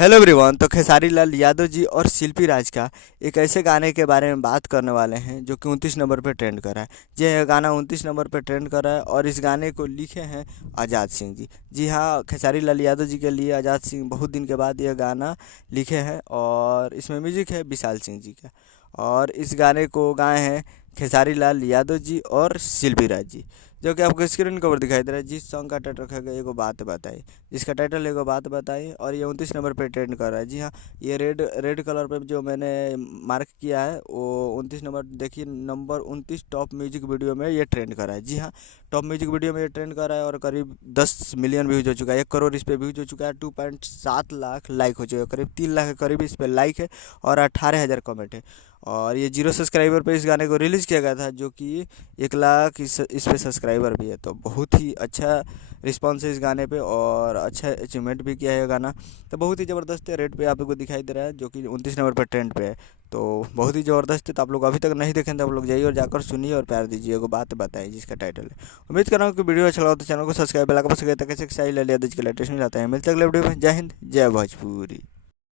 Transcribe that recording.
Hello everyone. तो खेसारी लाल यादव जी और शिल्पी राज का एक ऐसे गाने के बारे में बात करने वाले हैं जो कि 29 नंबर पर ट्रेंड कर रहा है। जी हाँ, यह गाना 29 नंबर पर ट्रेंड कर रहा है और इस गाने को लिखे हैं आज़ाद सिंह जी। जी हाँ, खेसारी लाल यादव जी के लिए आज़ाद सिंह बहुत दिन के बाद यह गाना लिखे हैं और इसमें म्यूजिक है विशाल सिंह जी का। और इस गाने को गाए हैं खेसारी लाल यादव जी और शिल्पी राज जी, जो कि आपको स्क्रीन के ऊपर दिखाई दे रहा है। जिस सॉन्ग का टाइटल रखा गया एगो बात बताई, जिसका टाइटल एगो बात बताई, और ये 29 नंबर पे ट्रेंड कर रहा है। जी हाँ, ये रेड रेड कलर पे जो मैंने मार्क किया है वो 29 नंबर, देखिए नंबर 29 टॉप म्यूजिक वीडियो में ये ट्रेंड कर रहा है। जी हाँ, टॉप म्यूजिक वीडियो में ये ट्रेंड कर रहा है और करीब 10 मिलियन व्यूज हो चुका है, 1 करोड़ इस पर व्यूज हो चुका है, 2.7 लाख लाइक हो चुका है, करीब 3 लाख के करीब इस पर लाइक है और 18,000 कमेंट है। और ये 0 सब्सक्राइबर पे इस गाने को रिलीज़ किया गया था, जो कि 1 लाख इस पे सब्सक्राइबर भी है। तो बहुत ही अच्छा रिस्पॉन्स है इस गाने पे और अच्छा अचीवमेंट भी किया है ये गाना। तो बहुत ही ज़बरदस्त रेट पे आप लोग को दिखाई दे रहा है, जो कि 29 नंबर पर ट्रेंड पे है। तो बहुत ही ज़बरदस्त है। तो आप लोग अभी तक नहीं देखें तो आप लोग जाइए और जाकर सुनिए और प्यार दीजिए। एगो बात बताइए जिसका टाइटल है। उम्मीद कर रहा हूँ कि वीडियो अच्छा लगा तो चैनल को सब्सक्राइब बेल आइकन पर सके तक कैसे साइल ले लिया, आज के लेटेस्ट मिल जाता है। मिलते हैं अगले वीडियो में। जय हिंद, जय भोजपुरी।